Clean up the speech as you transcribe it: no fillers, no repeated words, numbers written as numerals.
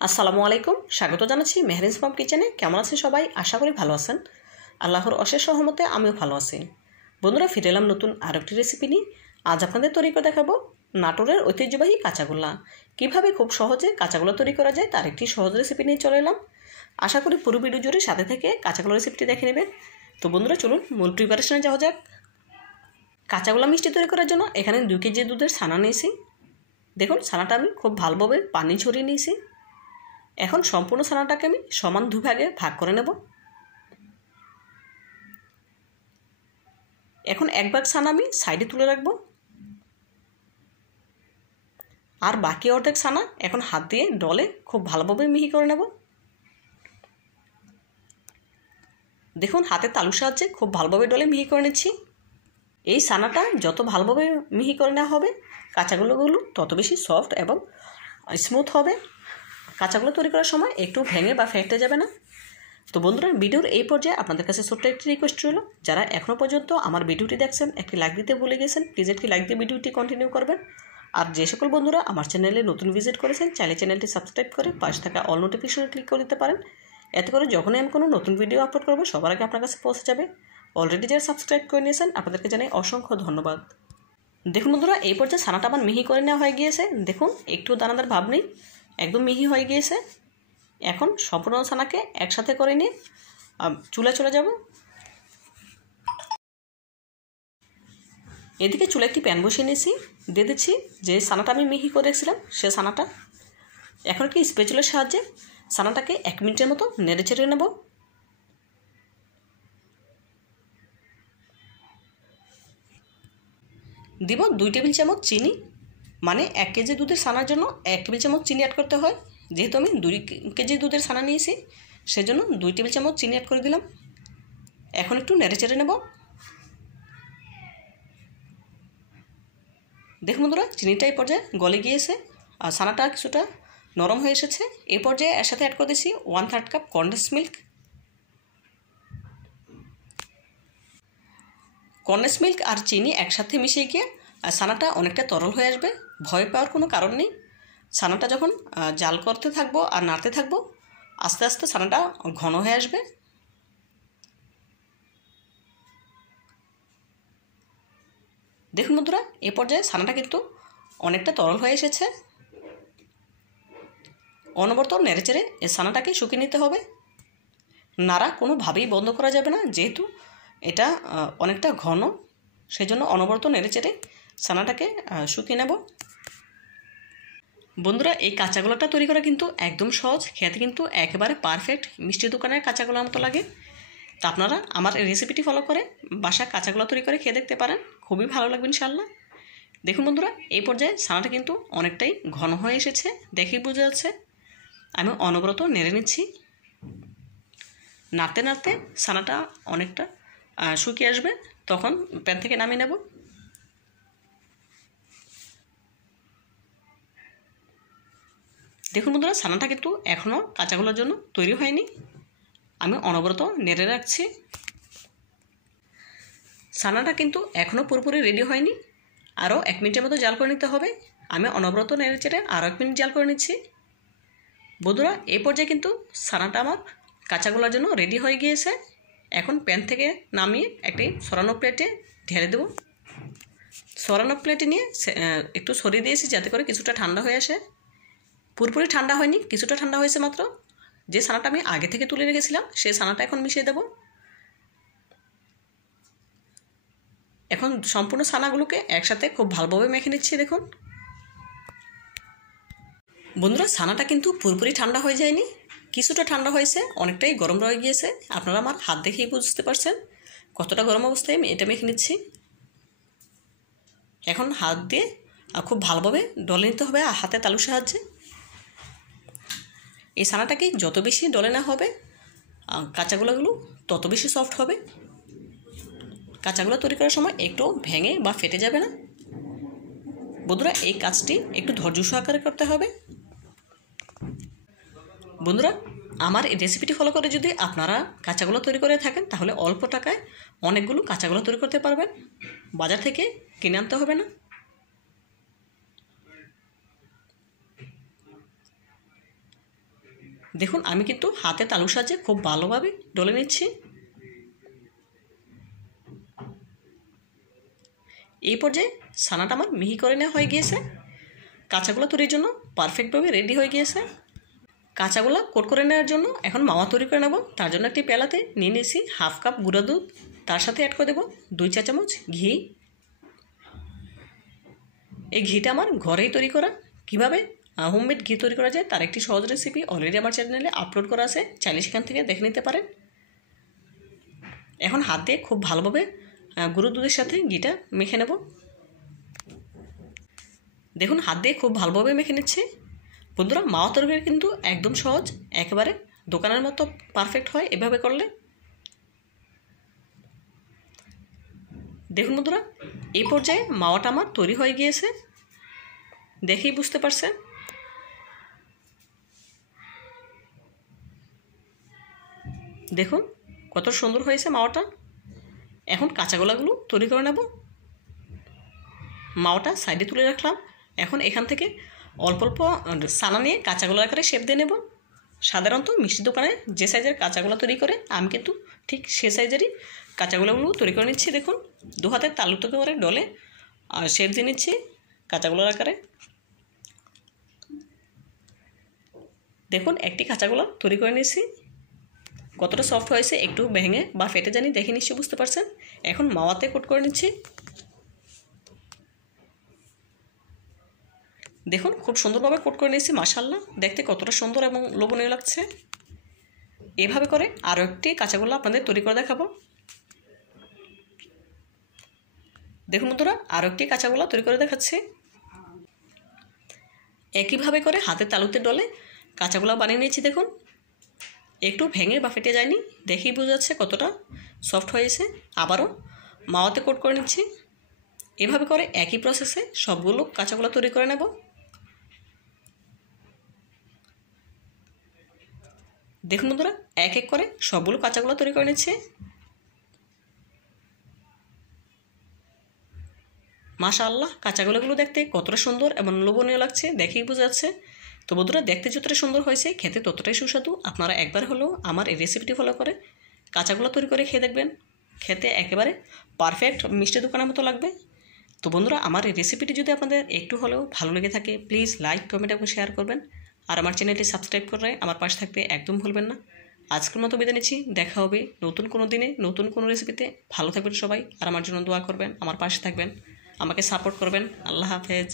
আসসালামু আলাইকুম, স্বাগত জানাচ্ছি মেহরিনস মম কিচেনে। কেমন আছেন সবাই? আশা করি ভালো আছেন। আল্লাহর অশেষ রহমতে আমিও ভালো আছি। বন্ধুরা, ফিরে এলাম নতুন আরেকটি রেসিপি নিয়ে। আজ আপনাদের তৈরি করে দেখাবো নাটোরের ঐতিহ্যবাহী কাঁচাগোল্লা। কীভাবে খুব সহজে কাঁচাগোল্লা তৈরি করা যায় তার একটি সহজ রেসিপি নিয়ে চলে এলাম। আশা করি পুরো ভিডিও জুড়ে সাথে থেকে কাঁচাগোল্লা রেসিপিটি দেখে নেবেন। তো বন্ধুরা, চলুন মূল প্রিপারেশনে যাওয়া যাক। কাঁচাগোল্লা মিষ্টি তৈরি করার জন্য এখানে 2 কেজি দুধের ছানা নিয়েছি। দেখুন, ছানাটা আমি খুব ভালোভাবে পানি ছড়িয়ে নিয়েছি। এখন সম্পূর্ণ ছানাটাকে আমি সমান দুভাগে ভাগ করে নেব। এখন এক ভাগ ছানা আমি সাইডে তুলে রাখব, আর বাকি অর্ধেক ছানা এখন হাত দিয়ে ডলে খুব ভালোভাবে মিহি করে নেব। দেখুন, হাতে তালুর সাহায্যে খুব ভালোভাবে ডলে মিহি করে নিচ্ছি। এই ছানাটা যত ভালোভাবে মিহি করে নেওয়া হবে, কাঁচাগোল্লাগুলো তত বেশি সফট এবং স্মুথ হবে। কাঁচাগোল্লা তৈরি করার সময় একটু ভেঙে বা ফেটে যাবে না। তো বন্ধুরা, ভিডিওর এই পর্যায়ে আপনাদের কাছে ছোট্ট একটি রিকোয়েস্ট রইল, যারা এখনও পর্যন্ত আমার ভিডিওটি দেখছেন একটি লাইক দিতে ভুলে গেছেন, প্লিজ একটি লাইক দিয়ে ভিডিওটি কন্টিনিউ করবেন। আর যে সকল বন্ধুরা আমার চ্যানেলে নতুন ভিজিট করেছেন, চাইলে চ্যানেলটি সাবস্ক্রাইব করে পাশে থাকা অল নোটিফিকেশনে ক্লিক করে দিতে পারেন। এতে করে যখনই আমি কোনো নতুন ভিডিও আপলোড করবো সবার আগে আপনার কাছে পৌঁছে যাবে। অলরেডি যারা সাবস্ক্রাইব করে নিয়েছেন আপনাদেরকে জানাই অসংখ্য ধন্যবাদ। দেখুন বন্ধুরা, এই পর্যায়ে ছানাটা আমার মিহি করে নেওয়া হয়ে গিয়েছে। দেখুন, একটু দানাদার ভাব নেই, একদম মিহি হয়ে গিয়েছে। এখন সম্পূর্ণ ছানাকে একসাথে করে নিয়ে চুলায় চলে যাব। এদিকে চুলায় একটি প্যান বসিয়ে নিয়েছি, দিয়ে দিচ্ছি যে ছানাটা আমি মিহি করে রেখেছিলাম সে ছানাটা। এখন কি স্প্যাচুলার সাহায্যে ছানাটাকে 1 মিনিটের মতো নেড়ে চেড়ে নেব। দিব 2 টেবিল চামচ চিনি, মানে 1 কেজি দুধের ছানার জন্য 1 টেবিল চামচ চিনি অ্যাড করতে হয়। যেহেতু আমি 2 কেজি দুধের ছানা নিয়েছি সেজন্য 2 টেবিল চামচ চিনি অ্যাড করে দিলাম। এখন একটু নেড়ে চেড়ে নেব। দেখুন বন্ধুরা, চিনিটা এই পর্যায়ে গলে গিয়েছে আর ছানাটা কিছুটা নরম হয়ে এসেছে। এই পর্যায়ে এর সাথে অ্যাড করে দিচ্ছি 1/3 cup condense milk. Condense milk আর চিনি একসাথে মিশিয়ে গিয়ে ছানাটা অনেকটা তরল হয়ে আসবে। ভয় পাওয়ার কোনো কারণ নেই। ছানাটা যখন জাল করতে থাকবো আর নাড়তে থাকবো, আস্তে আস্তে ছানাটা ঘন হয়ে আসবে। দেখুন বন্ধুরা, এ পর্যায়ে ছানাটা কিন্তু অনেকটা তরল হয়ে এসেছে। অনবরত নেড়েচেড়ে এই ছানাটাকে শুকিয়ে নিতে হবে। নাড়া কোনোভাবেই বন্ধ করা যাবে না, যেহেতু এটা অনেকটা ঘন, সেজন্য অনবরত নেড়েচেড়ে ছানাটাকে শুকিয়ে নেব। বন্ধুরা, এই কাঁচাগোল্লাটা তৈরি করা কিন্তু একদম সহজ, খেতে কিন্তু একেবারে পারফেক্ট মিষ্টি দোকানের কাঁচাগোল্লার মতো লাগে। তা আপনারা আমার এই রেসিপিটি ফলো করে বাসায় কাঁচাগোল্লা তৈরি করে খেয়ে দেখতে পারেন, খুবই ভালো লাগবে ইনশাআল্লাহ। দেখুন বন্ধুরা, এই পর্যায়ে ছানাটা কিন্তু অনেকটাই ঘন হয়ে এসেছে, দেখেই বোঝা যাচ্ছে। আমি অনবরত নেড়ে নিচ্ছি। নাড়তে নাড়তে ছানাটা অনেকটা শুকিয়ে আসবে, তখন প্যান থেকে নামিয়ে নেব। দেখুন বন্ধুরা, ছানাটা কিন্তু এখনও কাঁচাগোল্লার জন্য তৈরি হয়নি। আমি অনবরত নেড়ে রাখছি। ছানাটা কিন্তু এখনও পুরোপুরি রেডি হয়নি, আরও 1 মিনিটের মতো জাল করে নিতে হবে। আমি অনবরত নেড়ে চেড়ে আরও 1 মিনিট জাল করে নিচ্ছি। বন্ধুরা, এই পর্যায়ে কিন্তু ছানাটা আমার কাঁচাগোল্লার জন্য রেডি হয়ে গিয়েছে। এখন প্যান থেকে নামিয়ে একটি সরানো প্লেটে ঢেলে দেব। সরানো প্লেটে নিয়ে একটু সরিয়ে দিয়েছি যাতে করে কিছুটা ঠান্ডা হয়ে আসে। পুরোপুরি ঠান্ডা হয়নি, কিছুটা ঠান্ডা হয়েছে মাত্র। যে ছানাটা আমি আগে থেকে তুলে রেখেছিলাম সেই ছানাটা এখন মিশিয়ে দেব। এখন সম্পূর্ণ ছানাগুলোকে একসাথে খুব ভালোভাবে মেখে নিচ্ছি। দেখুন বন্ধুরা, ছানাটা কিন্তু পুরোপুরি ঠান্ডা হয়ে যায়নি, কিছুটা ঠান্ডা হয়েছে, অনেকটাই গরম রয়ে গিয়েছে। আপনারা আমার হাত দেখেই বুঝতে পারছেন কতটা গরম অবস্থায় আমি এটা মেখে নিচ্ছি। এখন হাত দিয়ে খুব ভালোভাবে ডলে নিতে হবে হাতে তালুর সাহায্যে। এই ছানাটাকে যত বেশি ডলে না হবে কাঁচাগোল্লাগুলো তত বেশি সফট হবে। কাঁচাগোল্লা তৈরি করার সময় একটু ভেঙে বা ফেটে যাবে না। বন্ধুরা, এই কাজটি একটু ধৈর্য সহকারে করতে হবে। বন্ধুরা, আমার এই রেসিপিটি ফলো করে যদি আপনারা কাঁচাগোল্লা তৈরি করে থাকেন তাহলে অল্প টাকায় অনেকগুলো কাঁচাগোল্লা তৈরি করতে পারবেন, বাজার থেকে কিনে আনতে হবে না। দেখুন আমি কিন্তু হাতে তালুর সাহায্যে খুব ভালোভাবে ডলে নিচ্ছি। এই পর্যায়ে ছানাটা আমার মিহি করে নেওয়া হয়ে গিয়েছে। কাঁচাগোলা তৈরির জন্য পারফেক্টভাবে রেডি হয়ে গিয়েছে। কাঁচাগোলা কোট করে নেওয়ার জন্য এখন মাওয়া তৈরি করে নেব। তার জন্য একটি পেলাতে নিয়ে নিয়েছি হাফ কাপ গুঁড়া দুধ, তার সাথে অ্যাড করে দেব 2 চা চামচ ঘি। এই ঘিটা আমার ঘরেই তৈরি করা। কীভাবে হোমমেড ঘি তৈরি করা যায় তার একটি সহজ রেসিপি অলরেডি আমার চ্যানেলে আপলোড করা আছে, চাইলে সেখান থেকে দেখে নিতে পারেন। এখন হাত দিয়ে খুব ভালোভাবে গুঁড়ো দুধের সাথে ঘিটা মেখে নেব। দেখুন হাত দিয়ে খুব ভালোভাবে মেখে নিচ্ছে। বন্ধুরা মাওয়া তরকারি কিন্তু একদম সহজ, একেবারে দোকানের মতো পারফেক্ট হয় এভাবে করলে। দেখুন বন্ধুরা এই পর্যায়ে মাওয়াটা আমার তৈরি হয়ে গিয়েছে, দেখেই বুঝতে পারছেন। দেখুন কত সুন্দর হয়েছে মাওয়াটা। এখন কাঁচাগোলাগুলো তৈরি করে নেব। মাওয়াটা সাইডে তুলে রাখলাম। এখন এখান থেকে অল্প অল্প ছানা নিয়ে কাঁচাগোলা আকারে শেপ দিয়ে নেব। সাধারণত মিষ্টি দোকানে যে সাইজের কাঁচাগোলা তৈরি করে আমি কিন্তু ঠিক সে সাইজেরই কাঁচাগোলাগুলো তৈরি করে নিচ্ছি। দেখুন 2 হাতের তালুতে করে ডলে আর শেপ দিয়ে নিচ্ছি কাঁচাগোলার আকারে। দেখুন একটি কাঁচাগোলা তৈরি করে নিচ্ছি। কতটা সফট হয়েছে, একটু ভেঙে বা ফেটে জানি দেখে নিশ্চয়ই বুঝতে পারছেন। এখন মাওয়াতে কোট করে নিচ্ছি। দেখুন খুব সুন্দরভাবে কোট করে নিয়েছি, মাশাআল্লাহ দেখতে কতটা সুন্দর এবং লোভনীয় লাগছে। এভাবে করে আরও একটি কাঁচাগোলা আপনাদের তৈরি করে দেখাবো। দেখুন বন্ধুরা আরও একটি কাঁচাগোলা তৈরি করে দেখাচ্ছে। একইভাবে করে হাতের তালুতে ডলে কাঁচাগোলা বানিয়ে নিয়েছি। দেখুন একটু ভেঙে বা ফেটে যায়নি, দেখেই বোঝা যাচ্ছে কতটা সফট হয়েছে। আবারও মাওয়াতে কোট করে নিচ্ছি। এভাবে করে একই প্রসেসে সবগুলো কাঁচাগোলা তৈরি করে নেব। দেখুন বন্ধুরা এক এক করে সবগুলো কাঁচাগোলা তৈরি করে নিচ্ছে। মাশাআল্লাহ কাঁচাগোলাগুলো দেখতে কতটা সুন্দর এবং লোভনীয় লাগছে, দেখেই বোঝা যাচ্ছে। তো বন্ধুরা দেখতে যতটা সুন্দর হয়েছে খেতে ততটাই সুস্বাদু। আপনারা একবার হলেও আমার এই রেসিপিটি ফলো করে কাঁচাগোলা তৈরি করে খেয়ে দেখবেন, খেতে একেবারে পারফেক্ট মিষ্টি দোকানের মতো লাগবে। তো বন্ধুরা আমার এই রেসিপিটি যদি আপনাদের একটু হলেও ভালো লেগে থাকে প্লিজ লাইক কমেন্ট এবং শেয়ার করবেন। আর আমার চ্যানেলটি সাবস্ক্রাইব করে আমার পাশে থাকতে একদম ভুলবেন না। আজকের মতো বিদায় নিচ্ছি, দেখা হবে নতুন কোনো দিনে নতুন কোনো রেসিপিতে। ভালো থাকবেন সবাই আর আমার জন্য দোয়া করবেন, আমার পাশে থাকবেন, আমাকে সাপোর্ট করবেন। আল্লাহ হাফেজ।